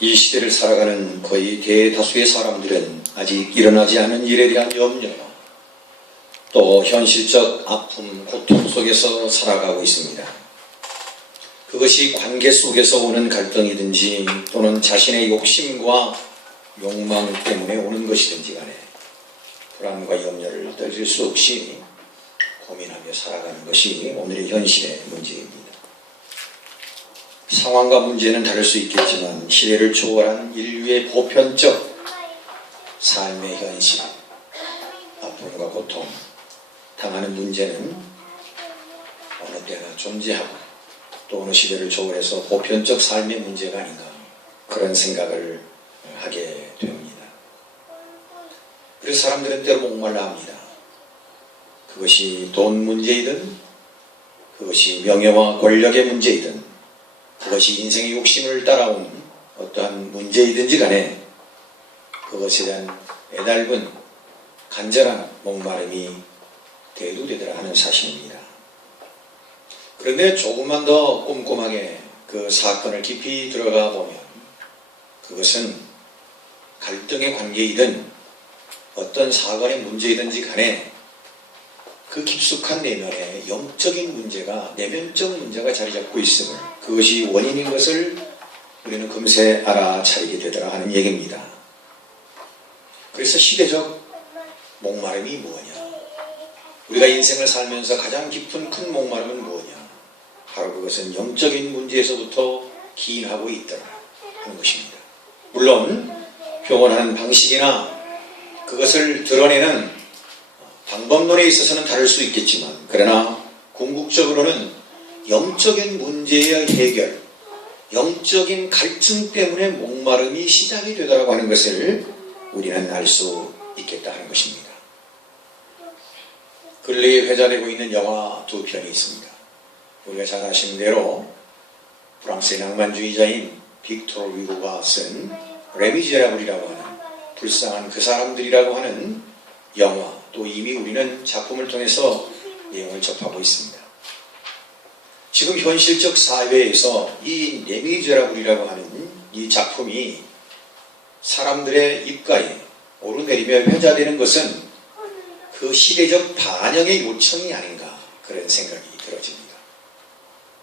이 시대를 살아가는 거의 대다수의 사람들은 아직 일어나지 않은 일에 대한 염려, 또 현실적 아픔, 고통 속에서 살아가고 있습니다. 그것이 관계 속에서 오는 갈등이든지 또는 자신의 욕심과 욕망 때문에 오는 것이든지 간에 불안과 염려를 떨칠 수 없이 고민하며 살아가는 것이 오늘의 현실의 문제입니다. 상황과 문제는 다를 수 있겠지만 시대를 초월한 인류의 보편적 삶의 현실, 아픔과 고통, 당하는 문제는 어느 때나 존재하고 또 어느 시대를 초월해서 보편적 삶의 문제가 아닌가, 그런 생각을 하게 됩니다. 그래서 사람들은 때로 목말라 합니다. 그것이 돈 문제이든 그것이 명예와 권력의 문제이든 그것이 인생의 욕심을 따라온 어떠한 문제이든지 간에 그것에 대한 애달은 간절한 목마름이 대두되더라 하는 사실입니다. 그런데 조금만 더 꼼꼼하게 그 사건을 깊이 들어가 보면 그것은 갈등의 관계이든 어떤 사건의 문제이든지 간에 그 깊숙한 내면에 영적인 문제가, 내면적 문제가 자리 잡고 있음을, 그것이 원인인 것을 우리는 금세 알아차리게 되더라 하는 얘기입니다. 그래서 시대적 목마름이 뭐냐? 우리가 인생을 살면서 가장 깊은 큰 목마름은 뭐냐? 바로 그것은 영적인 문제에서부터 기인하고 있더라 하는 것입니다. 물론 표현하는 방식이나 그것을 드러내는 방법론에 있어서는 다를 수 있겠지만, 그러나 궁극적으로는 영적인 문제의 해결, 영적인 갈증 때문에 목마름이 시작이 되더라고 하는 것을 우리는 알 수 있겠다 하는 것입니다. 근래에 회자되고 있는 영화 두 편이 있습니다. 우리가 잘 아시는 대로 프랑스의 낭만주의자인 빅토르 위고가 쓴 레미제라블이라고 하는 불쌍한 그 사람들이라고 하는 영화, 또 이미 우리는 작품을 통해서 내용을 접하고 있습니다. 지금 현실적 사회에서 이 레미제라블이라고 하는 이 작품이 사람들의 입가에 오르내리며 회자되는 것은 그 시대적 반영의 요청이 아닌가, 그런 생각이 들어집니다.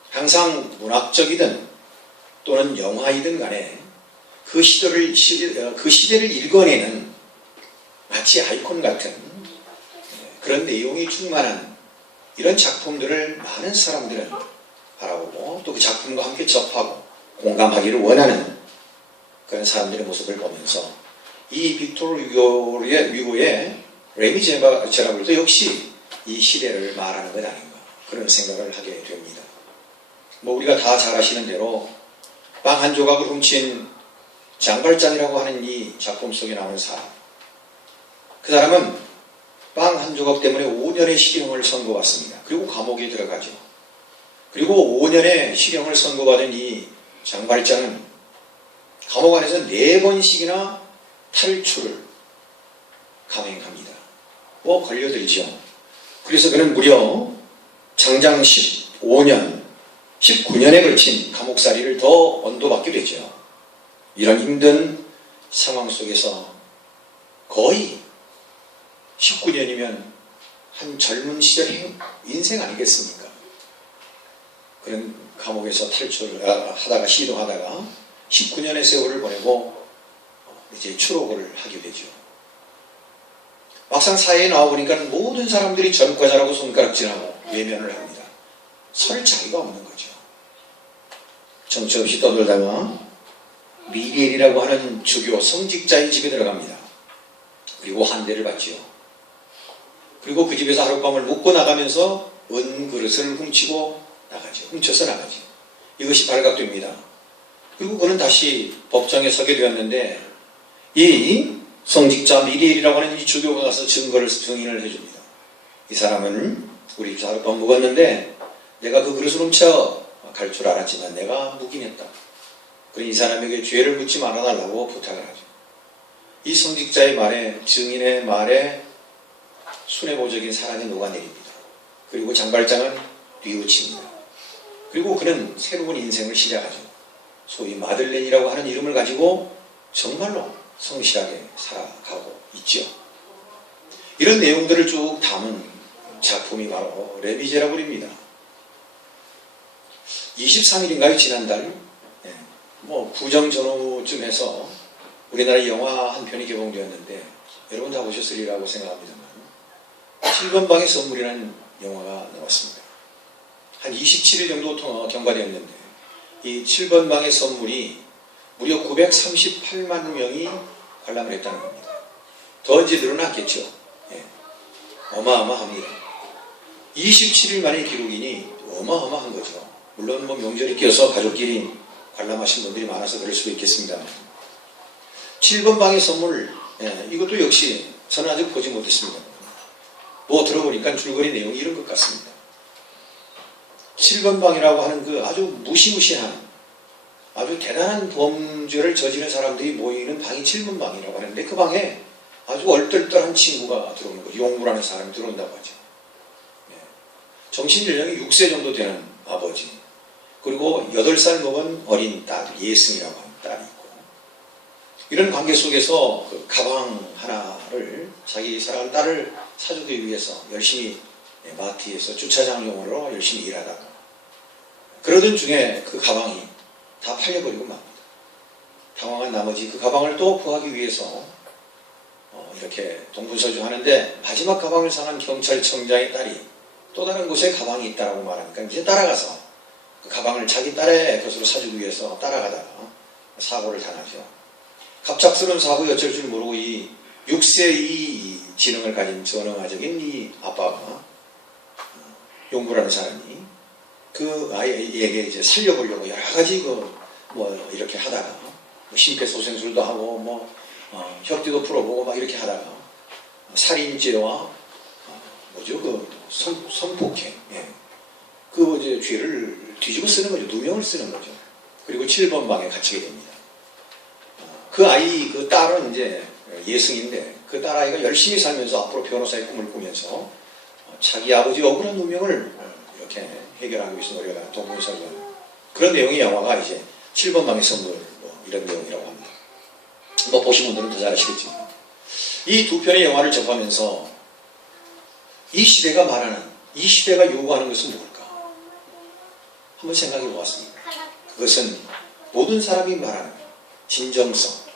항상 문학적이든 또는 영화이든 간에 그 시대를 읽어내는 마치 아이콘 같은 그런 내용이 충만한 이런 작품들을 많은 사람들은 바라보고 또 그 작품과 함께 접하고 공감하기를 원하는 그런 사람들의 모습을 보면서 이 빅토르 위고의 레미제라블도 역시 이 시대를 말하는 것 아닌가, 그런 생각을 하게 됩니다. 우리가 다 잘 아시는 대로 빵 한 조각을 훔친 장발장이라고 하는 이 작품 속에 나오는 사람, 그 사람은 빵 한 조각 때문에 5년의 실형을 선고받습니다. 그리고 감옥에 들어가죠. 그리고 5년의 실형을 선고받은 이 장발장은 감옥 안에서 4번씩이나 탈출을 감행합니다. 걸려들죠. 그래서 그는 무려 장장 15년, 19년에 걸친 감옥살이를 더 언도받게 되죠. 이런 힘든 상황 속에서 거의 19년이면 한 젊은 시절 인생 아니겠습니까? 그런 감옥에서 탈출하다가 시도하다가 19년의 세월을 보내고 이제 추록을 하게 되죠. 막상 사회에 나와보니까 모든 사람들이 전과자라고 손가락질하고 외면을 합니다. 설 자리가 없는 거죠. 정처 없이 떠돌다가 미리엘이라고 하는 주교 성직자의 집에 들어갑니다. 그리고 한 대를 받지요. 그리고 그 집에서 하룻밤을 묵고 나가면서 은그릇을 훔쳐서 나가죠. 이것이 발각됩니다. 그리고 그는 다시 법정에 서게 되었는데 이 성직자 미리엘이라고 하는 이 주교가 가서 증인을 해줍니다. 이 사람은 우리 집에서 하룻밤 묵었는데 내가 그 그릇을 훔쳐 갈 줄 알았지만 내가 묵인했다. 이 사람에게 죄를 묻지 말아달라고 부탁을 하죠. 이 성직자의 말에, 증인의 말에 순애보적인 사랑이 녹아내립니다. 그리고 장발장은 뉘우칩니다. 그리고 그는 새로운 인생을 시작하죠. 소위 마들렌이라고 하는 이름을 가지고 정말로 성실하게 살아가고 있죠. 이런 내용들을 쭉 담은 작품이 바로 레미제라블입니다. 23일인가요? 지난달 구정 전후쯤 해서 우리나라 영화 한 편이 개봉되었는데 여러분 다 보셨으리라고 생각합니다만 7번 방의 선물이라는 영화가 나왔습니다. 한 27일 정도 경과되었는데 이 7번 방의 선물이 무려 938만 명이 관람을 했다는 겁니다. 더 이제 늘어났겠죠. 어마어마합니다. 27일 만의 기록이니 어마어마한 거죠. 물론 명절이 껴서 가족끼리 관람하신 분들이 많아서 그럴 수도 있겠습니다. 7번 방의 선물, 이것도 역시 저는 아직 보지 못했습니다. 들어보니까 줄거리 내용이 이런 것 같습니다. 7번 방이라고 하는 그 아주 무시무시한 아주 대단한 범죄를 저지른 사람들이 모이는 방이 7번 방이라고 하는데 그 방에 아주 얼떨떨한 친구가 들어오는 거죠. 용무라는 사람이 들어온다고 하죠. 정신연령이 6세 정도 되는 아버지, 그리고 8살 먹은 어린 딸, 예승이라고 하는 딸이 있고, 이런 관계 속에서 그 가방 하나를 자기 사랑하는 딸을 사주기 위해서 열심히 마트에서 주차장용으로 열심히 일하다가 그러던 중에 그 가방이 다 팔려버리고 맙니다. 당황한 나머지 그 가방을 또 구하기 위해서 이렇게 동분서주하는데 마지막 가방을 상한 경찰청장의 딸이 또 다른 곳에 가방이 있다고 말하니까 이제 따라가서 그 가방을 자기 딸의 것으로 사주기 위해서 따라가다가 사고를 당하죠. 갑작스러운 사고에 어쩔 줄 모르고 이 6세 이 지능을 가진 전형화적인 이 아빠가 용구라는 사람이 그 아이에게 이제 살려보려고 여러 가지 이렇게 하다가 심폐소생술도 하고 혁기도 풀어보고 막 이렇게 하다가 살인죄와 성폭행 그 이제 죄를 뒤집어 쓰는 거죠. 누명을 쓰는 거죠. 그리고 7번 방에 갇히게 됩니다. 그 아이 그 딸은 이제 예승인데 그 딸아이가 열심히 살면서 앞으로 변호사의 꿈을 꾸면서 자기 아버지 억울한 누명을 이렇게 해결하기 위해서 노력하는 동문서주하는 그런 내용의 영화가 이제 7번 방의 선물 이런 내용이라고 합니다. 보신 분들은 더 잘 아시겠지만 이 두 편의 영화를 접하면서 이 시대가 요구하는 것은 뭘까? 한번 생각해 보았습니다. 그것은 모든 사람이 말하는 진정성.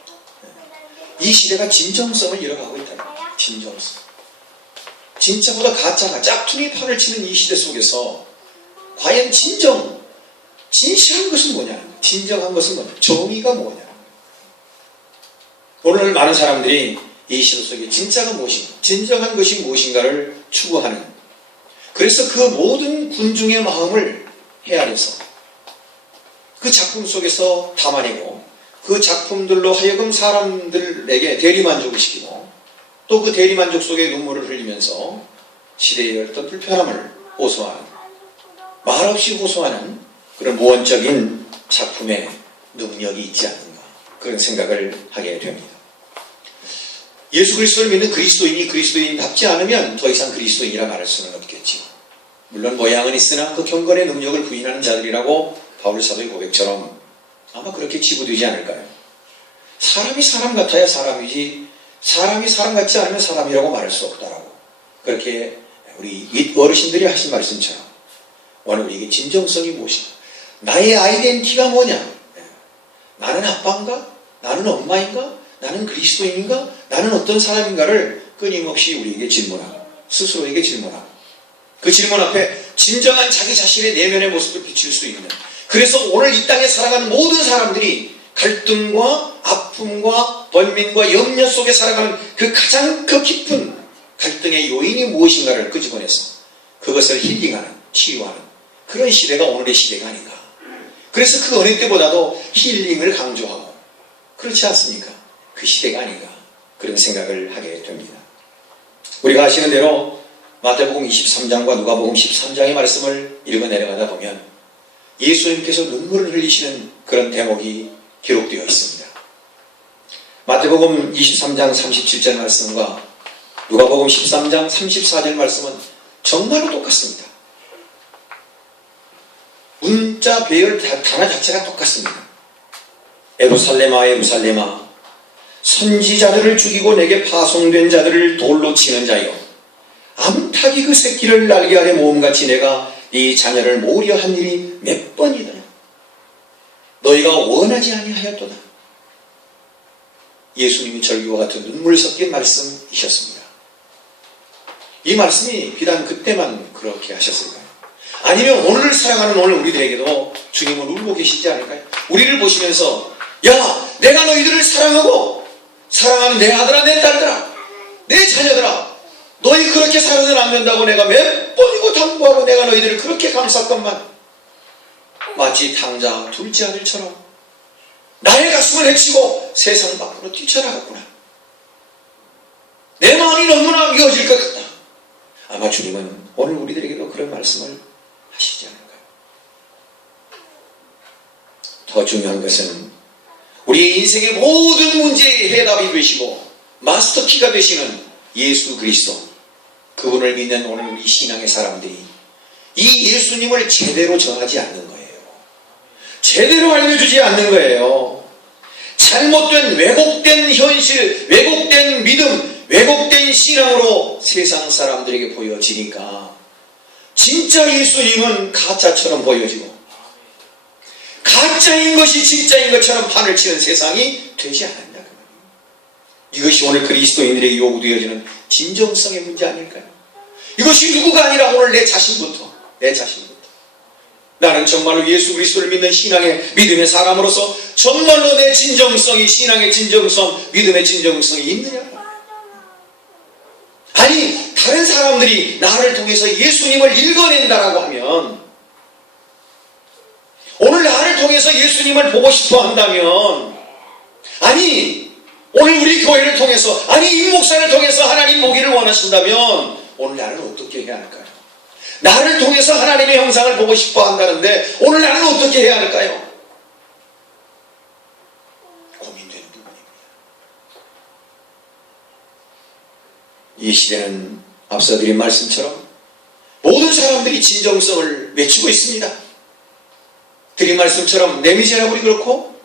이 시대가 진정성을 잃어가고 있다는 거예요. 진정성. 진짜보다 가짜가 짝퉁이 판을 치는 이 시대 속에서 과연 진실한 것은 뭐냐? 진정한 것은 뭐냐? 정의가 뭐냐? 오늘 많은 사람들이 이 시대 속에 진짜가 무엇인가, 진정한 것이 무엇인가를 추구하는, 그래서 그 모든 군중의 마음을 헤아려서 그 작품 속에서 담아내고 그 작품들로 하여금 사람들에게 대리만족을 시키고 또 그 대리만족 속에 눈물을 흘리면서 시대의 어떤 불편함을 호소하는, 말없이 호소하는 그런 무언적인 작품의 능력이 있지 않는가, 그런 생각을 하게 됩니다. 예수 그리스도를 믿는 그리스도인이 그리스도인답지 않으면 더 이상 그리스도인이라 말할 수는 없겠지요. 물론 모양은 있으나 그 경건의 능력을 부인하는 자들이라고 바울 사도의 고백처럼 아마 그렇게 치부되지 않을까요? 사람이 사람 같아야 사람이지 사람이 사람 같지 않으면 사람이라고 말할 수 없다라고, 그렇게 우리 윗 어르신들이 하신 말씀처럼 오늘 우리에게 진정성이 무엇인가, 나의 아이덴티티가 뭐냐, 나는 아빠인가, 나는 엄마인가, 나는 그리스도인인가, 나는 어떤 사람인가를 끊임없이 우리에게 질문하고 스스로에게 질문하고 그 질문 앞에 진정한 자기 자신의 내면의 모습을 비출 수 있는, 그래서 오늘 이 땅에 살아가는 모든 사람들이 갈등과 아픔과 번민과 염려 속에 살아가는 그 가장 깊은 갈등의 요인이 무엇인가를 끄집어내서 그것을 힐링하는, 치유하는 그런 시대가 오늘의 시대가 아닌가. 그래서 그 어느 때보다도 힐링을 강조하고, 그렇지 않습니까? 그 시대가 아닌가, 그런 생각을 하게 됩니다. 우리가 아시는 대로 마태복음 23장과 누가복음 13장의 말씀을 읽어 내려가다 보면 예수님께서 눈물을 흘리시는 그런 대목이 기록되어 있습니다. 마태복음 23장 37절 말씀과 누가복음 13장 34절 말씀은 정말로 똑같습니다. 문자 배열 단어 자체가 똑같습니다. 예루살렘아 예루살렘아 선지자들을 죽이고 내게 파송된 자들을 돌로 치는 자여, 암탉이 그 새끼를 날개 아래 모음같이 내가 네 자녀를 모으려 한 일이 몇 번이더냐. 너희가 원하지 아니하였도다. 예수님이 절기와 같은 눈물 섞인 말씀이셨습니다. 이 말씀이 비단 그때만 그렇게 하셨을까요? 아니면 오늘을 살아가는 오늘 우리들에게도 주님은 울고 계시지 않을까요? 우리를 보시면서 야, 내가 너희들을 사랑하고 사랑하는 내 아들아 내 딸들아 내 자녀들아, 너희 그렇게 살아서는 안 된다고 내가 몇 번이고 당부하고 내가 너희들을 그렇게 감쌌건만 마치 탕자 둘째 아들처럼 나의 가슴을 헤치고 세상 밖으로 뛰쳐나갔구나. 내 마음이 너무나 미워질 것 같다. 아마 주님은 오늘 우리들에게도 그런 말씀을 하시지 않을까요? 더 중요한 것은 우리 인생의 모든 문제의 해답이 되시고 마스터키가 되시는 예수 그리스도, 그분을 믿는 오늘 우리 신앙의 사람들이 이 예수님을 제대로 전하지 않는 거예요. 제대로 알려주지 않는 거예요. 잘못된 왜곡된 현실, 왜곡된 믿음, 왜곡된 신앙으로 세상 사람들에게 보여지니까 진짜 예수님은 가짜처럼 보여지고 가짜인 것이 진짜인 것처럼 판을 치는 세상이 되지 않았냐. 이것이 오늘 그리스도인들에게 요구되어지는 진정성의 문제 아닐까요? 이것이 누구가 아니라 오늘 내 자신부터 나는 정말로 예수 그리스도를 믿는 신앙의 믿음의 사람으로서 정말로 내 진정성이, 신앙의 진정성, 믿음의 진정성이 있느냐? 아니, 다른 사람들이 나를 통해서 예수님을 읽어낸다라고 하면, 오늘 나를 통해서 예수님을 보고 싶어 한다면, 아니 오늘 우리 교회를 통해서, 아니 임 목사를 통해서 하나님 보기를 원하신다면 오늘 나는 어떻게 해야 할까요? 나를 통해서 하나님의 형상을 보고 싶어 한다는데 오늘 나는 어떻게 해야 할까요? 고민되는 부분입니다. 이 시대는 앞서 드린 말씀처럼 모든 사람들이 진정성을 외치고 있습니다. 드린 말씀처럼 레미제라블이 그렇고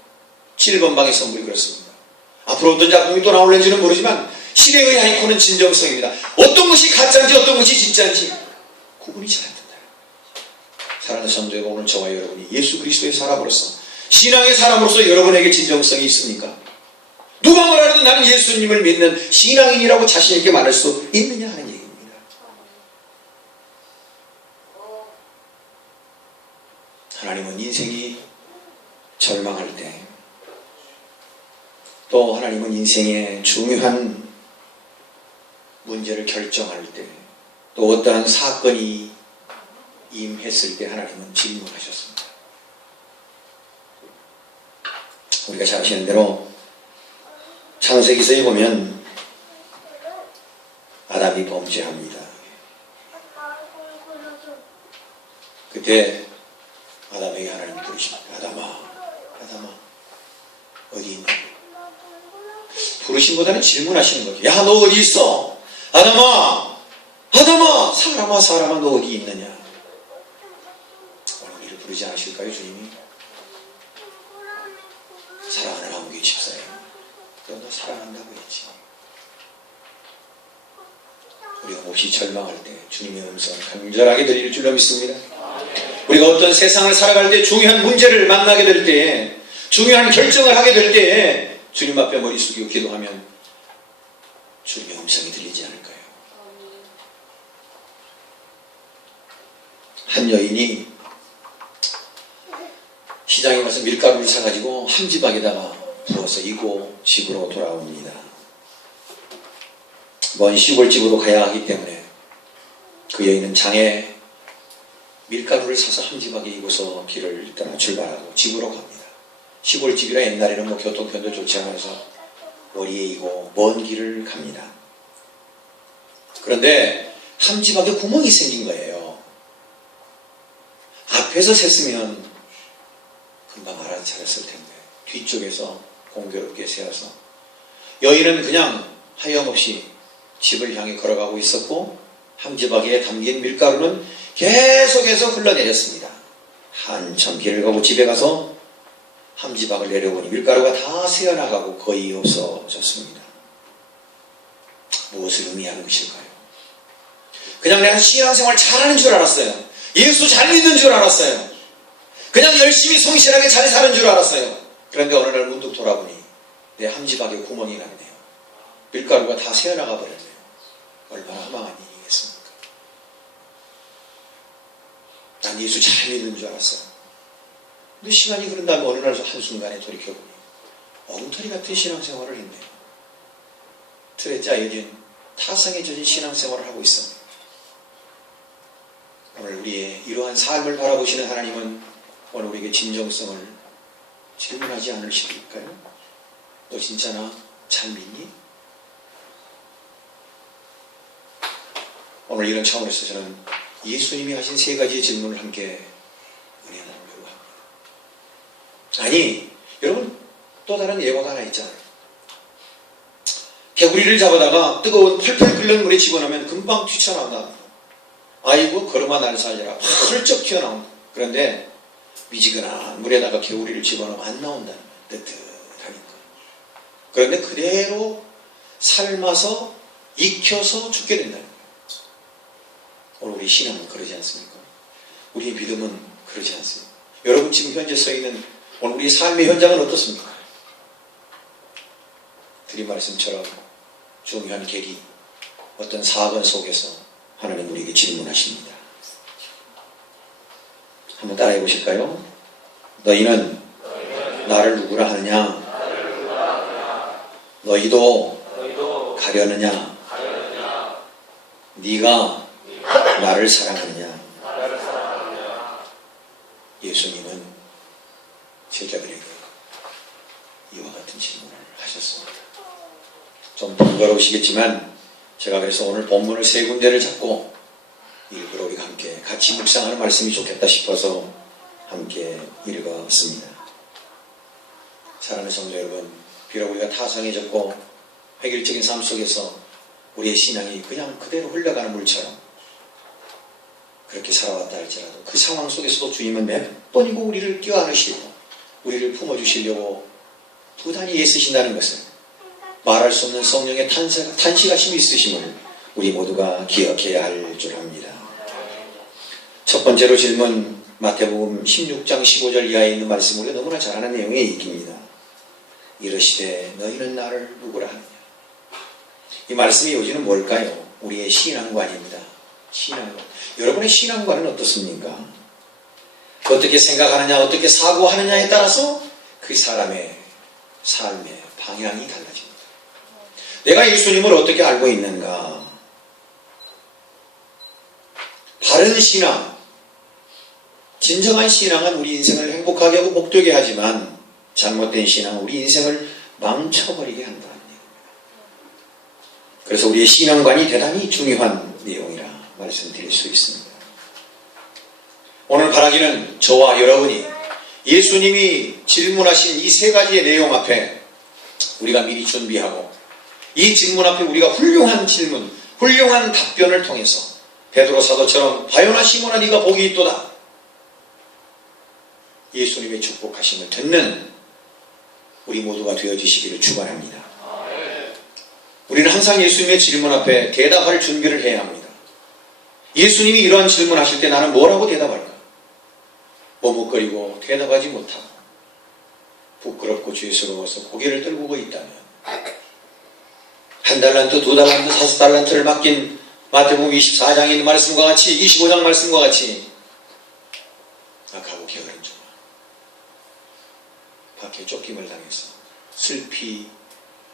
7번 방의 선물이 그렇습니다. 앞으로 어떤 작품이 또 나올는지는 모르지만 시대의 아이콘은 진정성입니다. 어떤 것이 가짜인지 어떤 것이 진짜인지 구분이 잘 안 된다. 사랑하는 성도여러분, 오늘 저와 여러분이 예수 그리스도의 사람으로서, 신앙의 사람으로서 여러분에게 진정성이 있습니까? 누가 뭐라도 나는 예수님을 믿는 신앙인이라고 자신 있게 말할 수 있느냐 하는 얘기입니다. 하나님은 인생이 절망할 때, 또 하나님은 인생의 중요한 문제를 결정할 때, 또 어떠한 사건이 임했을 때 하나님은 질문하셨습니다. 우리가 잘 아시는 대로 창세기서에 보면 아담이 범죄합니다. 그때 아담에게 하나님이 부르십니다. 아담아 어디 있냐? 부르심보다는 질문하시는 거죠. 야, 너 어디 있어? 아담아, 사람아 너 어디 있느냐? 오늘 우리를 부르지 않으실까요, 주님이? 사랑하는 한국인 집사예요. 너 사랑한다고 했지. 우리가 몹시 절망할 때 주님의 음성 간절하게 들릴 줄로 믿습니다. 우리가 어떤 세상을 살아갈 때, 중요한 문제를 만나게 될 때에, 중요한 결정을 하게 될 때에 주님 앞에 머리 숙이고 기도하면 주님의 음성이 들리지 않을까요? 한 여인이 시장에 가서 밀가루를 사가지고 함지박에다가 부어서 이고 집으로 돌아옵니다. 먼 시골집으로 가야 하기 때문에 그 여인은 장에 밀가루를 사서 함지박에 이고서 길을 떠나 출발하고 집으로 갑니다. 시골집이라 옛날에는 교통편도 좋지 않아서 머리에 이고 먼 길을 갑니다. 그런데 함지박에 구멍이 생긴 거예요. 앞에서 샜으면 금방 알아차렸을 텐데 뒤쪽에서 공교롭게 세어서 여인은 그냥 하염없이 집을 향해 걸어가고 있었고 함지박에 담긴 밀가루는 계속해서 흘러내렸습니다. 한참 길을 가고 집에 가서 함지박을 내려보니 밀가루가 다 새어나가고 거의 없어졌습니다. 무엇을 의미하는 것일까요? 그냥 내가 신앙생활 잘하는 줄 알았어요. 예수 잘 믿는 줄 알았어요. 그냥 열심히 성실하게 잘 사는 줄 알았어요. 그런데 어느 날 문득 돌아보니 내 함지박에 구멍이 났네요. 밀가루가 다 새어나가 버렸네요. 얼마나 허망한 일이겠습니까? 난 예수 잘 믿는 줄 알았어요. 근데 시간이 흐른 다음에 어느 날 한순간에 돌이켜보니 엉터리 같은 신앙생활을 했네요. 틀에 짜여진 타성에 젖은 신앙생활을 하고 있습니다. 오늘 우리의 이러한 삶을 바라보시는 하나님은 오늘 우리에게 진정성을 질문하지 않으실까요? 너 진짜 나 잘 믿니? 오늘 이런 차원에서 저는 예수님이 하신 세 가지의 질문을 함께 은혜 나누려고 합니다. 아니, 여러분 또 다른 예화가 하나 있잖아요. 개구리를 잡아다가 뜨거운 펄펄 끓는 물에 집어넣으면 금방 튀쳐나온다. 아이고 걸음아 날 살려라. 펄쩍 튀어나온다. 그런데 미지근한 물에다가 개구리를 집어넣으면 안 나온다는 거예요. 뜨뜻하니까. 그런데 그대로 삶아서 익혀서 죽게 된다는 거예요. 오늘 우리 신앙은 그러지 않습니까? 우리의 믿음은 그러지 않습니까? 여러분 지금 현재 서 있는 오늘 우리의 삶의 현장은 어떻습니까? 드린 말씀처럼 중요한 계기, 어떤 사건 속에서 하나님 우리에게 질문하십니다. 한번 따라해 보실까요? 너희는 나를 누구라 하느냐? 너희도 가려느냐? 네가 나를 사랑하느냐? 예수님은 제자들에게 이와 같은 질문을 하셨습니다. 좀 번거로우시겠지만 제가 그래서 오늘 본문을 세 군데를 잡고 일부러 우리가 함께 같이 묵상하는 말씀이 좋겠다 싶어서 함께 읽었습니다. 사랑하는 성도 여러분, 비록 우리가 타성해졌고 획일적인 삶 속에서 우리의 신앙이 그냥 그대로 흘러가는 물처럼 그렇게 살아왔다 할지라도 그 상황 속에서도 주님은 몇 번이고 우리를 껴안으시고 우리를 품어주시려고 부단히 애쓰신다는 것을, 말할 수 없는 성령의 탄식하심이 있으심을 우리 모두가 기억해야 할 줄 압니다. 첫 번째로 질문, 마태복음 16장 15절 이하에 있는 말씀, 우리가 너무나 잘 아는 내용의 얘기입니다. 이르시되 너희는 나를 누구라 하느냐. 이 말씀의 요지는 뭘까요? 우리의 신앙관입니다. 신앙관. 여러분의 신앙관은 어떻습니까? 어떻게 생각하느냐, 어떻게 사고하느냐에 따라서 그 사람의 삶의 방향이 달라집니다. 내가 예수님을 어떻게 알고 있는가? 바른 신앙, 진정한 신앙은 우리 인생을 행복하게 하고 복되게 하지만 잘못된 신앙은 우리 인생을 망쳐버리게 한다는 얘기입니다. 그래서 우리의 신앙관이 대단히 중요한 내용이라 말씀드릴 수 있습니다. 오늘 바라기는 저와 여러분이 예수님이 질문하신 이 세 가지의 내용 앞에 우리가 미리 준비하고 이 질문 앞에 우리가 훌륭한 질문, 훌륭한 답변을 통해서 베드로 사도처럼 바요나 시몬아 네가 복이 있도다, 예수님의 축복하심을 듣는 우리 모두가 되어지시기를 축원합니다. 우리는 항상 예수님의 질문 앞에 대답할 준비를 해야 합니다. 예수님이 이러한 질문하실 때 나는 뭐라고 대답할까? 머뭇거리고 대답하지 못하고 부끄럽고 죄스러워서 고개를 떨구고 있다면 1달란트, 2달란트, 5달란트를 맡긴 마태복음 24장에 있는 말씀과 같이 25장 말씀과 같이 악하고 게으른 자가 밖에 쫓김을 당해서 슬피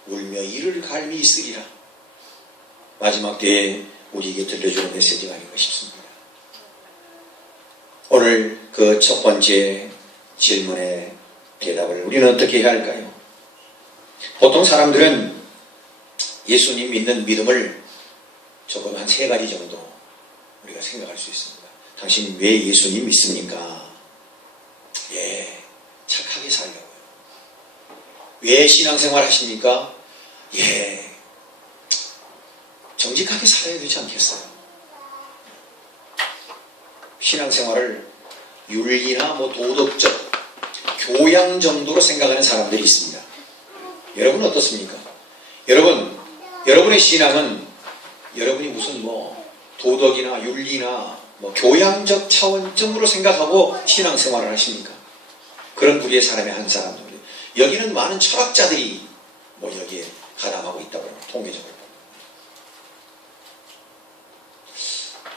울며 이를 갈미 있으리라. 마지막 때에 우리에게 들려주는 메시지가 아닌가 싶습니다. 오늘 그 첫 번째 질문의 대답을 우리는 어떻게 해야 할까요? 보통 사람들은 예수님 믿는 믿음을 조금 한 3가지 정도 우리가 생각할 수 있습니다. 당신 왜 예수님 믿습니까? 예, 착하게 살려고요. 왜 신앙생활 하십니까? 예, 정직하게 살아야 되지 않겠어요? 신앙생활을 윤리나 도덕적, 교양 정도로 생각하는 사람들이 있습니다. 여러분 어떻습니까? 여러분의 신앙은 여러분이 무슨 도덕이나 윤리나 교양적 차원점으로 생각하고 신앙생활을 하십니까? 그런 부류의 사람의 한 사람들. 여기는 많은 철학자들이 여기에 가담하고 있다고 합니다. 통계적으로.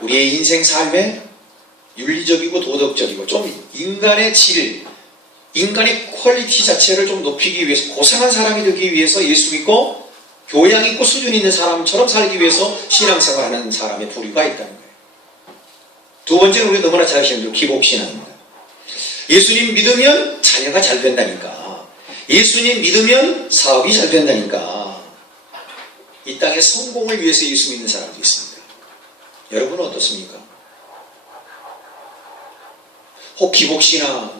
우리의 인생 삶에 윤리적이고 도덕적이고 좀 인간의 질, 인간의 퀄리티 자체를 좀 높이기 위해서 고상한 사람이 되기 위해서 예수 믿고 교양 있고 수준 있는 사람처럼 살기 위해서 신앙생활하는 사람의 부류가 있다는 거예요. 두 번째는 우리가 너무나 잘 아시는 기복신앙입니다. 예수님 믿으면 자녀가 잘 된다니까. 예수님 믿으면 사업이 잘 된다니까. 이 땅의 성공을 위해서 예수 믿는 사람도 있습니다. 여러분은 어떻습니까? 혹 기복신앙관을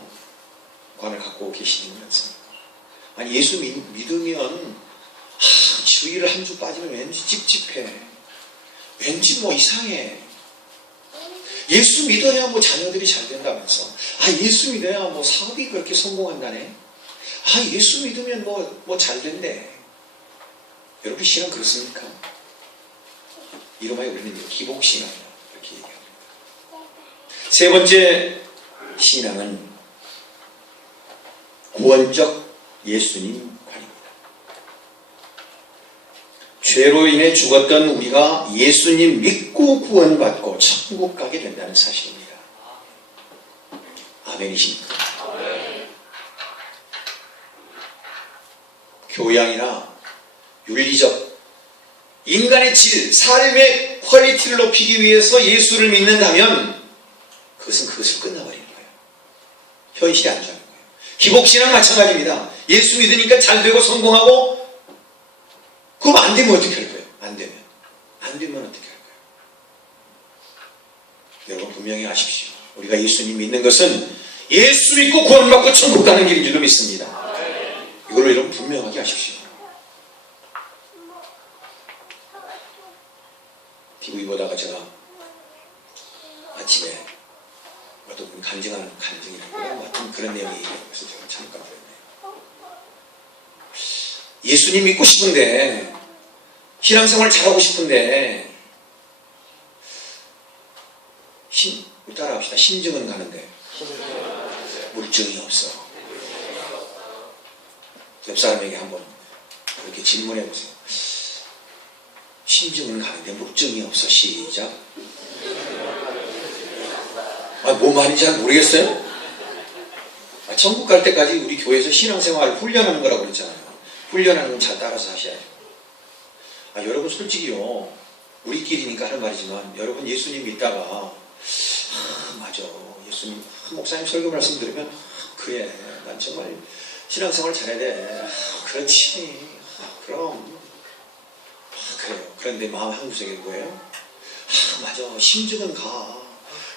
갖고 계시는 분 않습니까? 아니 예수 믿으면 주일을 한 주 빠지면 왠지 찝찝해. 왠지 이상해. 예수 믿어야 자녀들이 잘 된다면서. 예수 믿어야 사업이 그렇게 성공한다네. 예수 믿으면 잘 된대. 여러분 신앙 그렇습니까? 이름하여 우리는 기복신앙이라 이렇게 얘기합니다. 세 번째 신앙은 구원적 예수님관입니다. 죄로 인해 죽었던 우리가 예수님 믿고 구원받고 천국 가게 된다는 사실입니다. 아멘이십니까? 교양이나 윤리적 인간의 질, 삶의 퀄리티를 높이기 위해서 예수를 믿는다면 그것은 그것을 끝나버리는 거예요. 현실이 안 좋아하는 거예요. 기복신앙 마찬가지입니다. 예수 믿으니까 잘 되고 성공하고 그럼 안 되면 어떻게 할 거예요? 안 되면 어떻게 할 거예요? 여러분 분명히 아십시오. 우리가 예수님 믿는 것은 예수 믿고 구원받고 천국 가는 길인 줄로 믿습니다. 이걸로 여러분 분명하게 하십시오. TV 보다가 제가 아침에 어떤 분이 간증이라고 하여튼 그런 내용이 있어서 제가 잠깐 그랬네요. 예수님 믿고 싶은데 신앙생활을 잘하고 싶은데 따라합시다. 심증은 가는데 물증이 없어. 옆 사람에게 한번 그렇게 질문해 보세요. 심증은 가는데 물증이 없어. 시작. 뭔 말인지 잘 모르겠어요? 천국 갈 때까지 우리 교회에서 신앙생활을 훈련하는 거라고 그랬잖아요. 훈련하는 건 잘 따라서 하셔야죠. 여러분 솔직히요. 우리끼리니까 하는 말이지만 여러분 예수님 믿다가 맞아. 예수님 목사님 설교 말씀 들으면 그래. 난 정말 신앙생활 잘해야 돼. 그렇지. 그럼 그래요. 그런데 마음 한구석에 뭐예요? 맞아. 심증은 가.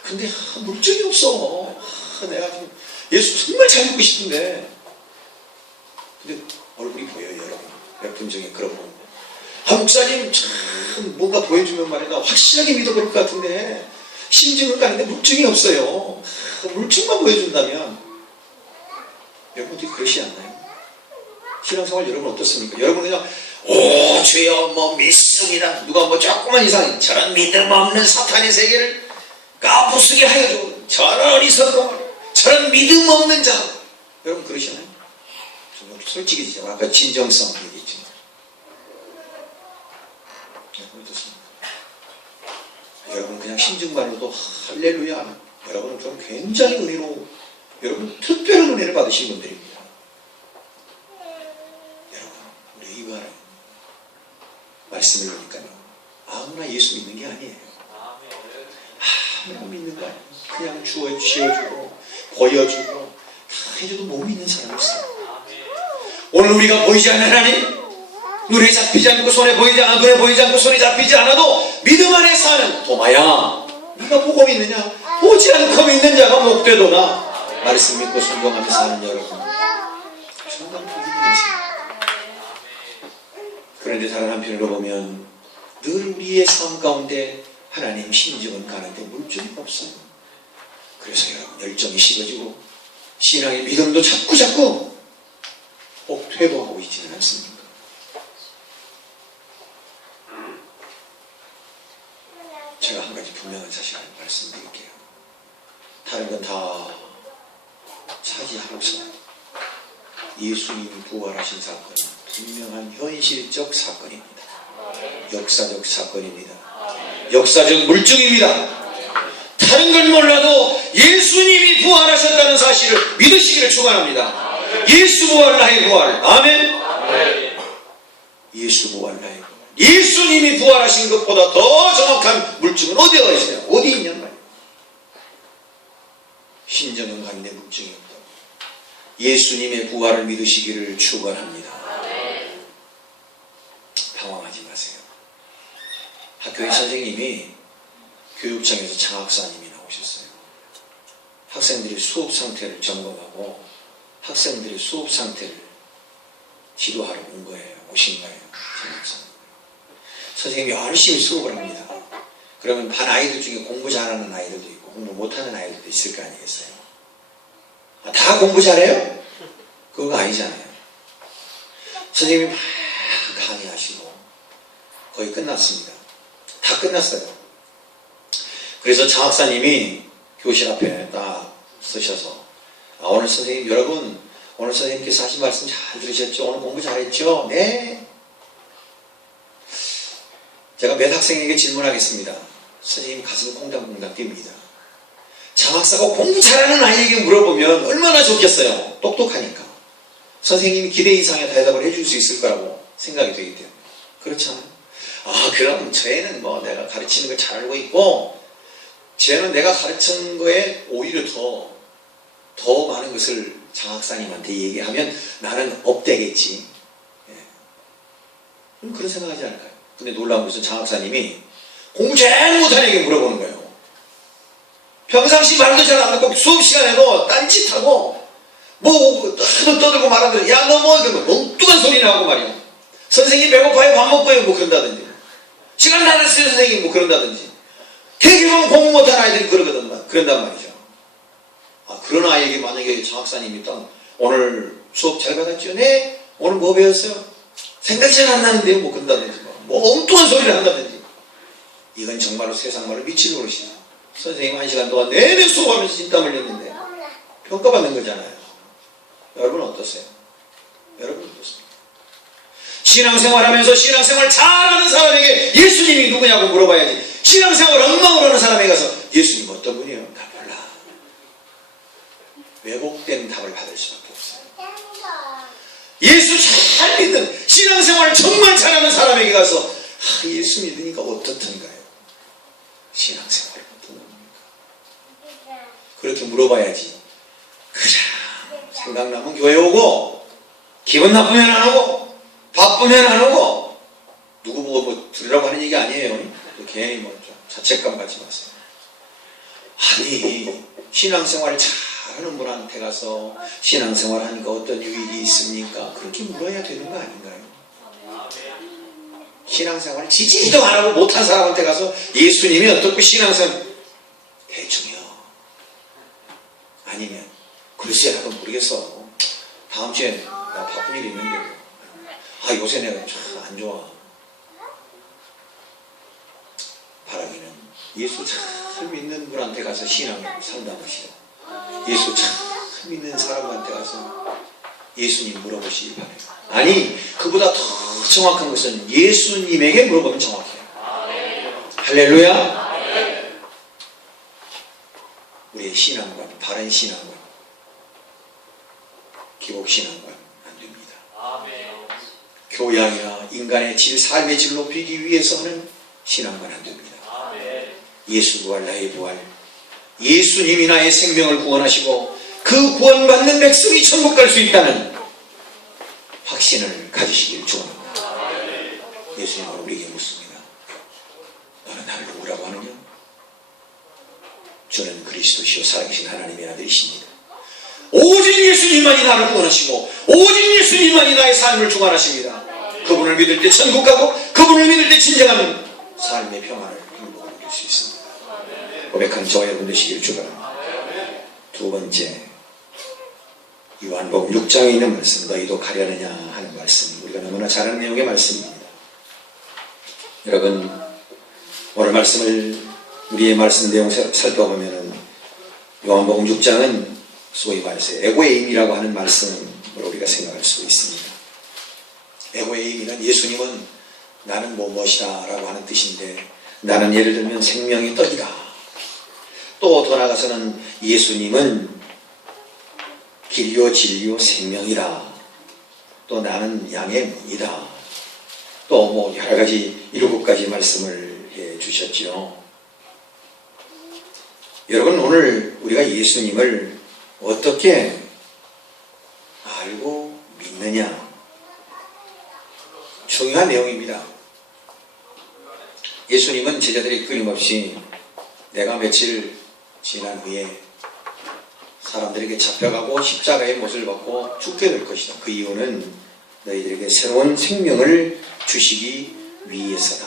근데 물증이 없어. 내가 지금 예수 정말 잘 믿고 싶은데. 근데 얼굴이 보여요, 여러분. 몇 분 중에 그런 분. 목사님 참 뭔가 보여주면 말이다. 확실하게 믿어볼 것 같은데 심증은 가는데 물증이 없어요. 물증만 보여준다면 여러분들이 그러시 않나요? 신앙생활 여러분 어떻습니까? 여러분 그냥 주여 믿습니다. 누가 조금만 이상 저런 믿음 없는 사탄의 세계를 까부수게 하여주고 저런 어리석은 저런 믿음 없는 자 여러분 그러시나요? 솔직히 제가 아까 진정성 얘기했지만 여러분 어떻습니까? 여러분 그냥 심증만으로도 할렐루야. 여러분은 좀 굉장히 은혜로 여러분 특별한 은혜를 받으신 분들입니다. 여러분 우리 이거 알아요. 말씀을 보니까요. 아무나 예수 믿는 게 아니에요. 아무나 믿는 거 아니에요. 그냥 지어주고 보여주고 다 해줘도 못 믿는 사람이 있어요. 오늘 우리가 보이지 않는 하나님, 눈에 잡히지 않고 손에 보이지 않고 눈에 보이지 않고 손에 잡히지 않아도 믿음 안에 사는 도마야, 네가 보고 믿느냐? 보지 않고 믿는 자가 목되도다. 말씀 믿고 순종하며 사는 여러분, 정말 복이 되십니다. 그런데 다른 한편으로 보면 늘 우리의 삶 가운데 하나님 심증은 가는데 물증이 없어요. 그래서 여러분 열정이 식어지고 신앙의 믿음도 자꾸 꼭 회복하고 있지는 않습니까? 제가 한 가지 분명한 사실을 말씀드릴게요. 다른 건 다 차지하고서 예수님이 부활하신 사건은 분명한 현실적 사건입니다. 역사적 사건입니다. 역사적 물증입니다. 다른 건 몰라도 예수님이 부활하셨다는 사실을 믿으시기를 축원합니다. 예수 부활 나의 부활. 아멘. 예수 부활 나의 부활. 예수님이 부활하신 것보다 더 정확한 물증은 어디가 있어요? 어디 있냔 말이에요. 신정은 가는데 물증이 없다고. 예수님의 부활을 믿으시기를 축원합니다. 당황하지 마세요. 학교의 선생님이 교육청에서 장학사님이 나오셨어요. 학생들의 수업 상태를 점검하고 학생들의 수업 상태를 지도하러 온 거예요. 오신 거예요. 장학사님. 선생님이 열심히 수업을 합니다. 그러면 반 아이들 중에 공부 잘하는 아이들도 있고 공부 못하는 아이들도 있을 거 아니겠어요? 다 공부 잘해요? 그거 아니잖아요. 선생님이 막 강의하시고 거의 끝났습니다. 다 끝났어요. 그래서 장학사님이 교실 앞에 딱 서셔서 오늘 선생님 여러분 오늘 선생님께서 하신 말씀 잘 들으셨죠? 오늘 공부 잘했죠? 네. 제가 몇 학생에게 질문하겠습니다. 선생님 가슴이 콩닥콩닥 뜁니다. 장학사가 공부 잘하는 아이에게 물어보면 얼마나 좋겠어요. 똑똑하니까. 선생님이 기대 이상의 대답을 해줄 수 있을 거라고 생각이 되기 때문에. 그렇잖아요. 그럼 저애는 뭐 내가 가르치는 걸 잘 알고 있고 쟤는 내가 가르친 거에 오히려 더 많은 것을 장학사님한테 얘기하면 나는 업되겠지. 그런 생각하지 않을까요? 근데 놀라운 것은 장학사님이 공부 제일 못하는 애에게 물어보는 거예요. 평상시 말도 잘 안 듣고 수업 시간에도 딴짓하고 뭐 하도 떠들고 말하는데 야 너 뭐 그러면 엉뚱한 소리나 하고 말이야. 선생님 배고파요 밥 먹고요 뭐 그런다든지 시간 다 됐어요 선생님 뭐 그런다든지 되게 보면 공부 못하는 아이들이 그런단 말이죠. 그런 아이에게 만약에 장학사님이 딱 오늘 수업 잘 받았죠? 네? 오늘 뭐 배웠어요? 생각이 잘 안 나는데요 뭐 그런다든지 뭐 엉뚱한 소리를 한다든지 이건 정말로 세상 말로 미칠 노릇이다. 선생님 1시간 동안 내내 수업하면서 진땀 흘렸는데 평가받는 거잖아요. 여러분 어떠세요? 여러분 어떻습니까? 신앙생활하면서 신앙생활 잘하는 사람에게 예수님이 누구냐고 물어봐야지. 신앙생활 엉망으로 하는 사람에게 가서 예수님 어떤 분이에요? 나 몰라. 왜곡된 답을 받을 수밖에 없어요. 예수 잘 믿는 신앙생활을 정말 잘하는 사람에게 가서 예수 믿으니까 어떻던가요? 신앙생활은 어떤 겁니까? 그렇게 물어봐야지. 그래 생각나면 교회 오고 기분 나쁘면 안 오고 바쁘면 안 오고 누구 보고 뭐 들으라고 하는 얘기 아니에요. 괜히 뭐 자책감 갖지 마세요. 아니 신앙생활을 잘하는 분한테 가서 신앙생활 하니까 어떤 유익이 있습니까? 그렇게 물어야 되는 거 아닌가요? 신앙생활을 지지도 안 하고 못한 사람한테 가서 예수님이 어떻고 신앙생활 대충이요. 아니면 글쎄 나도 모르겠어. 다음 주에 나 바쁜 일이 있는데 요새 내가 참 안 좋아. 바라기는 예수 참 믿는 분한테 가서 신앙 상담하시고 예수 참 믿는 사람한테 가서 예수님 물어보시기 바래요. 아니 그보다 더 정확한 것은 예수님에게 물어보면 정확해요. 할렐루야. 우리의 신앙관, 바른 신앙관, 기복신앙관 안 됩니다. 교양이나 인간의 삶의 질 높이기 위해서 하는 신앙관 안 됩니다. 예수 부활 나의 부활, 예수님이 나의 생명을 구원하시고 그 구원받는 백성이 천국 갈 수 있다는 확신을 가지시길 축원합니다. 예수님은 우리에게 묻습니다. 너는 나를 누구라고 하느냐? 저는 그리스도시요 살아계신 하나님의 아들이십니다. 오직 예수님만이 나를 구원하시고 오직 예수님만이 나의 삶을 주관하십니다. 그분을 믿을 때 천국 가고 그분을 믿을 때 진정한 삶의 평안을 행복을 누릴 수 있습니다. 고백하는 저와 여러분 되시기를 축원합니다. 두 번째 요한복음 6장에 있는 말씀, 너희도 가려느냐 하는 말씀, 우리가 너무나 잘 아는 내용의 말씀입니다. 여러분, 오늘 말씀을 우리의 말씀 내용 살펴보면 요한복음 6장은 소위 말해서 에고에임이라고 하는 말씀으로 우리가 생각할 수 있습니다. 에고에임이는 예수님은 나는 무엇이다 라고 하는 뜻인데, 나는 예를 들면 생명의 떡이다. 또 더 나아가서는 예수님은 길이요 진리요 생명이다. 또 나는 양의 문이다. 또 뭐 여러 가지 7가지 말씀을 해 주셨지요. 여러분, 오늘 우리가 예수님을 어떻게 알고 믿느냐, 중요한 내용입니다. 예수님은 제자들이 끊임없이 내가 며칠 지난 후에 사람들에게 잡혀가고 십자가의 못을 받고 죽게 될 것이다. 그 이유는 너희들에게 새로운 생명을 주시기 위해서다.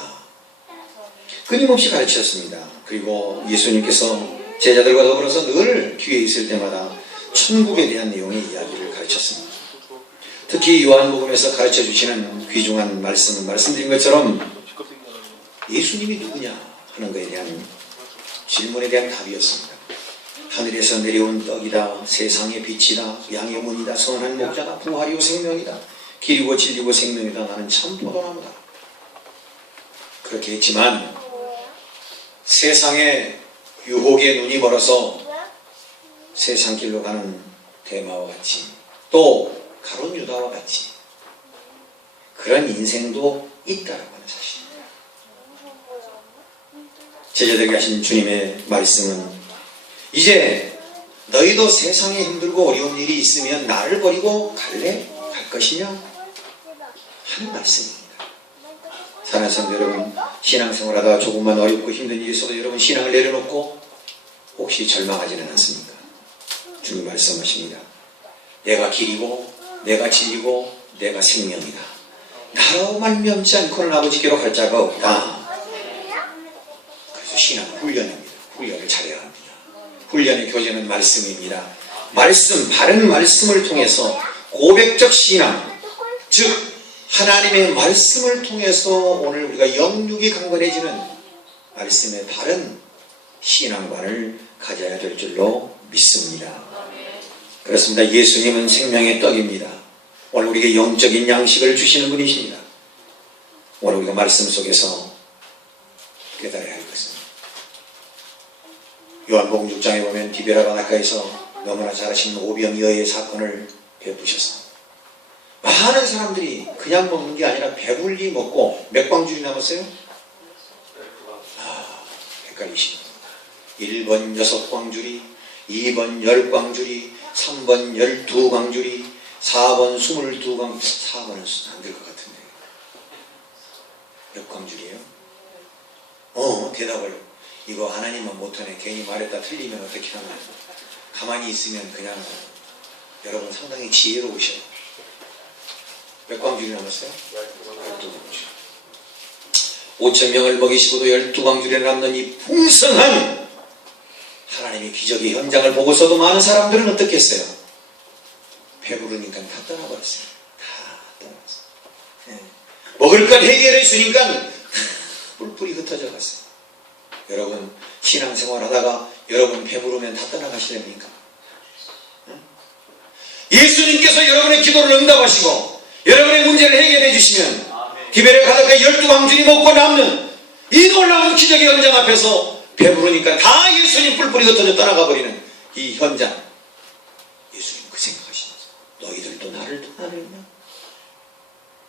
끊임없이 가르쳤습니다. 그리고 예수님께서 제자들과 더불어서 늘 뒤에 있을 때마다 천국에 대한 내용의 이야기를 가르쳤습니다. 특히 요한복음에서 가르쳐 주시는 귀중한 말씀은 말씀드린 것처럼 예수님이 누구냐 하는 것에 대한 질문에 대한 답이었습니다. 하늘에서 내려온 떡이다, 세상의 빛이다, 양의 문이다, 선한 목자다, 부활이요 생명이다, 길이고 진리고 생명이다, 나는 참 포도나무다. 그렇게 했지만 세상의 유혹에 눈이 멀어서 세상 길로 가는 대마와 같이, 또 가룟 유다와 같이 그런 인생도 있다라고 하는 사실입니다. 제자들에게 하신 주님의 말씀은 이제 너희도 세상에 힘들고 어려운 일이 있으면 나를 버리고 갈래? 갈 것이냐? 하는 말씀입니다. 사랑하는 성도 여러분, 신앙생활하다가 조금만 어렵고 힘든 일이 있어도 여러분 신앙을 내려놓고 혹시 절망하지는 않습니까? 주님 말씀하십니다. 내가 길이고 내가 진리고 내가 생명이다. 나로 말미암지 않고는 아버지께로 갈 자가 없다. 그래서 신앙은 훈련입니다. 훈련을 잘해야 합니다. 훈련의 교재는 말씀입니다. 말씀, 바른 말씀을 통해서 고백적 신앙, 즉 하나님의 말씀을 통해서 오늘 우리가 영육이 강건해지는 말씀의 바른 신앙관을 가져야 될 줄로 믿습니다. 그렇습니다. 예수님은 생명의 떡입니다. 오늘 우리에게 영적인 양식을 주시는 분이십니다. 오늘 우리가 말씀 속에서 깨달아야 할 것은 요한복음 6장에 보면 디베라 바닷가에서 너무나 잘 아시는 오병이어의 사건을 베푸셨습니다. 많은 사람들이 그냥 먹는 게 아니라 배불리 먹고 몇 광줄이 남았어요? 헷갈리십니다. 1번 6광줄이, 2번 10광줄이, 3번 12광줄이, 4번 22광, 4번은 안 될 것 같은데. 몇 광줄이에요? 대답을. 이거 하나님만 못하네. 괜히 말했다 틀리면 어떻게 하나. 가만히 있으면 그냥 여러분 상당히 지혜로우셔요. 몇 광줄이 남았어요? 12광줄. 5,000명을 먹이시고도 12광줄에 남는 이 풍성한 하나님의 기적의 현장을 보고서도 많은 사람들은 어떻게 했어요? 배부르니까 다 떠나버렸어요. 다 떠나버렸어요. 네. 먹을 걸 해결해 주니까 다 뿔뿔이 흩어져 갔어요. 여러분 신앙생활 하다가 여러분 배부르면 다 떠나가시렵니까? 예수님께서 여러분의 기도를 응답하시고 여러분의 문제를 해결해 주시면 디베레 바닷가 12광줄이 먹고 남는 이 놀라운 기적의 현장 앞에서 배부르니까 다 예수님 뿔뿔이 흩어져 떠나가 버리는 이 현장. 예수님 그 생각하시면서 너희들도 나를 떠나려나?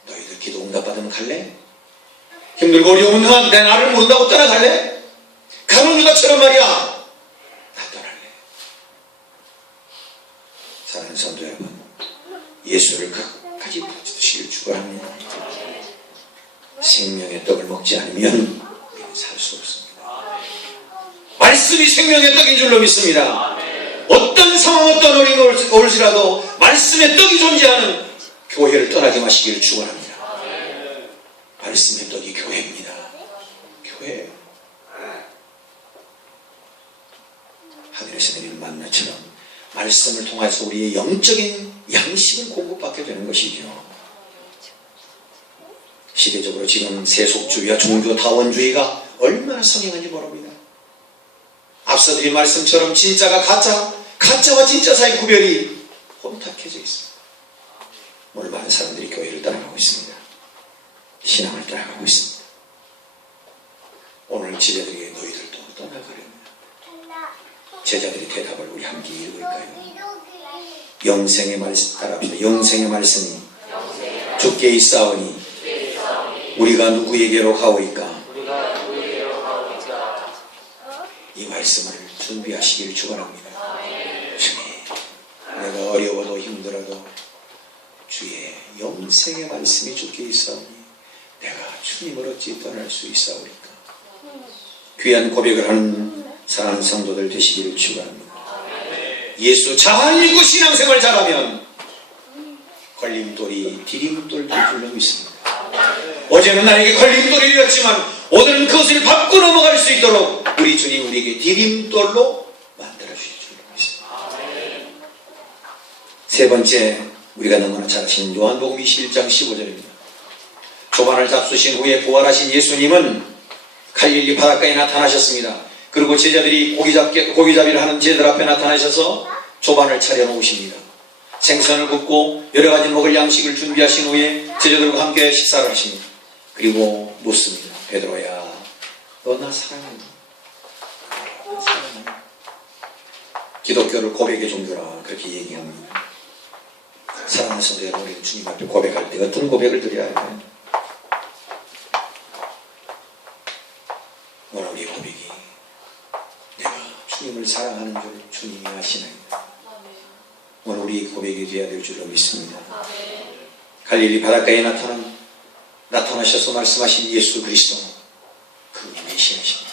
너희들 기도 응답받으면 갈래? 힘들고 어려우면 내 나를 모른다고 떠나갈래? 가룟 유다처럼 말이야. 나 떠날래. 사랑하는 성도 여러분, 예수를 끝까지 붙드시길 축원합니다. 생명의 떡을 먹지 않으면 살 수 없습니다. 말씀이 생명의 떡인 줄로 믿습니다. 어떤 상황, 어떤 어려움이 올지라도 말씀의 떡이 존재하는 교회를 떠나지 마시기를 축원합니다. 말씀의 떡이 교회입니다. 교회. 하늘에서 내리는 만나처럼 말씀을 통해서 우리의 영적인 양식을 공급받게 되는 것이죠. 시대적으로 지금 세속주의와 종교다원주의가 얼마나 성행한지 모릅니다. 앞서 드린 말씀처럼 진짜가 가짜와 진짜 사이 구별이 혼탁해져 있습니다. 오늘 많은 사람들이 교회를 따라가고 있습니다. 신앙을 따라가고 있습니다. 오늘 제자들에게 너희들도 떠나가려면 제자들이 대답을 우리 함께 읽을까요? 영생의 말씀 따라합시다. 영생의 말씀이 주께 있사오니 우리가 누구에게로 가오이까? 이 말씀을 준비하시기를 축원합니다. 주님, 내가 어려워도 힘들어도 주의 영생의 말씀이 주께 있사오니 내가 주님을 어찌 떠날 수 있사오리까? 귀한 고백을 하는 사랑하는 성도들 되시기를 축원합니다. 예수 잘 믿고 신앙생활 잘하면 걸림돌이 디딤돌 될 줄로 믿습니다. 어제는 나에게 걸림돌이었지만 오늘은 그것을 밟고 넘어갈 수 있도록 우리 주님 우리에게 디딤돌로 만들어주실 줄로 믿습니다. 세 번째, 우리가 너무나 잘 아시는 요한복음 21장 15절입니다. 조반을 잡수신 후에 부활하신 예수님은 갈릴리 바닷가에 나타나셨습니다. 그리고 제자들이 고기잡이를 하는 제자들 앞에 나타나셔서 조반을 차려놓으십니다. 생선을 굽고 여러 가지 먹을 양식을 준비하신 후에 제자들과 함께 식사를 하십니다. 그리고 묻습니다. 베드로야, 너 나 사랑하니? 기독교를 고백의 종교라 그렇게 얘기합니다. 사랑하는 성도 여러분, 우리는 주님 앞에 고백할 때 어떤 고백을 드려야 할까요? 오늘 우리의 고백이 내가 주님을 사랑하는 줄 주님이 아시나이다. 오늘 우리의 고백이 되어야 될 줄로 믿습니다. 갈릴리 바닷가에 나타나셔서 말씀하신 예수 그리스도, 그분이 메시아이십니다.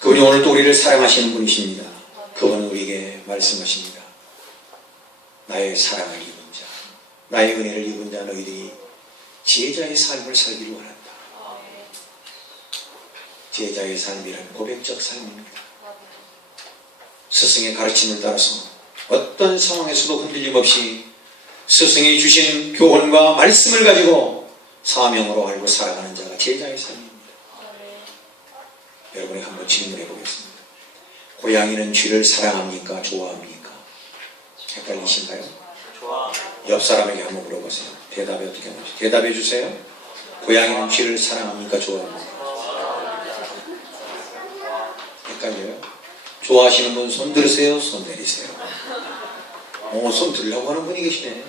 그분이 오늘 또 우리를 사랑하시는 분이십니다. 그분은 우리에게 말씀하십니다. 나의 사랑을 입은 자, 나의 은혜를 입은 자 너희들이 제자의 삶을 살기를 원한다. 제자의 삶이란 고백적 삶입니다. 스승의 가르침을 따라서 어떤 상황에서도 흔들림 없이 스승이 주신 교훈과 말씀을 가지고 사명으로 알고 살아가는 자가 제자의 삶입니다. 여러분이 한번 질문해 보겠습니다. 고양이는 쥐를 사랑합니까? 좋아합니까? 헷갈리신가요? 옆 사람에게 한번 물어보세요. 대답이 어떻게 하는지. 대답해 주세요. 고양이는 쥐를 사랑합니까? 좋아합니까? 헷갈려요? 좋아하시는 분 손 들으세요? 손 내리세요? 손 들으려고 하는 분이 계시네.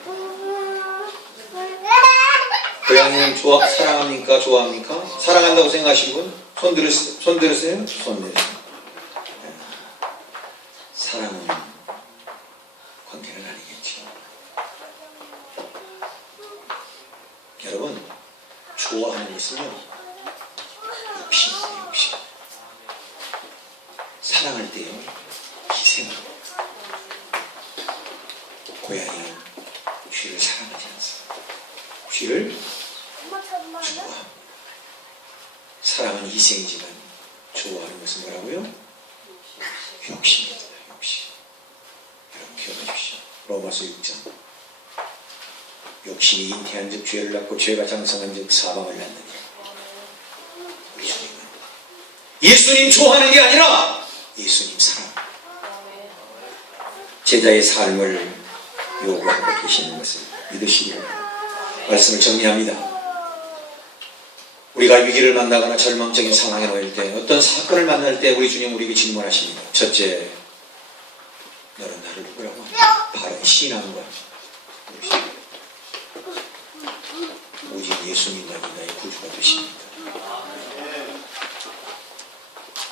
고양이는 사랑합니까? 좋아합니까? 사랑한다고 생각하시는 분? 손 들으세요? 손 내리세요? 사랑은 관계는 아니겠죠. 여러분, 좋아하는 것은요, 욕심이에요, 욕심. 사랑할 때요, 희생합니다. 고양이는 쥐를 사랑하지 않습니다. 쥐를 좋아합니다. 사랑은 희생이지만 좋아하는 것은 뭐라고요? 욕심입니다. 욕심. 여러분 기억해 주십시오. 로마서 6장. 욕심이 잉태한 즉 죄를 낳고 죄가 장성한 즉 사망을 낳느니라. 우리 주님은 예수님 좋아하는 게 아니라 예수님 사랑. 제자의 삶을 요구하고 계시는 것을 믿으시기를 말씀을 정리합니다. 우리가 위기를 만나거나 절망적인 상황에 놓일 때, 어떤 사건을 만날 때 우리 주님 우리에게 질문하십니다. 첫째, 너는 나를 누구라고 하냐? 바른 신앙과 오직 예수 믿는 나의 구주가 되십니다.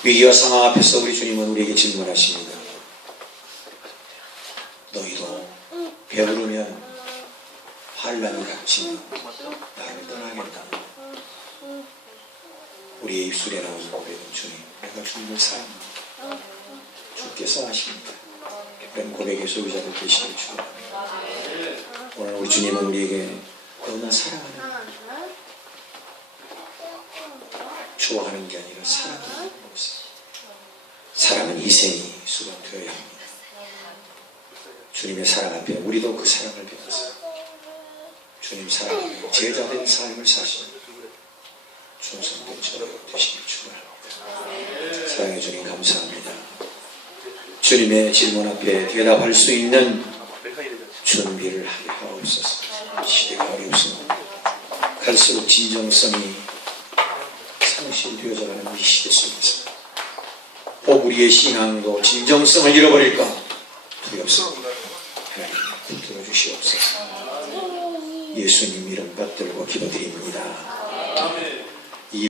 위기와 상황 앞에서 우리 주님은 우리에게 질문하십니다. 너희도 배부르면 환란이 닥치면 나를 떠나겠다. 우리의 입술에 나오는 고백은 주님, 내가 주님을 사랑합니다. 주께서 아십니다. 그런 고백의 소유자들 계시길 축원합니다. 오늘 우리 주님은 우리에게 너무나 사랑하는, 좋아하는 게 아니라 사랑하는 모습. 사랑은 희생이 수반되어야 합니다. 주님의 사랑 앞에 우리도 그 사랑을 배워서 주님 사랑하며 제자된 삶을 사시는 충성된 저로 되시길 축원합니다. 사랑해 주님 감사합니다. 주님의 질문 앞에 대답할 수 있는 준비를 하게 하옵소서. 시대가 어렵습니다. 갈수록 진정성이 상실되어져가는 이 시대 속에서 혹 우리의 신앙도 진정성을 잃어버릴까 두렵습니다. 하나님 붙들어 주시옵소서. 예수님 이름 받들고 기도드립니다.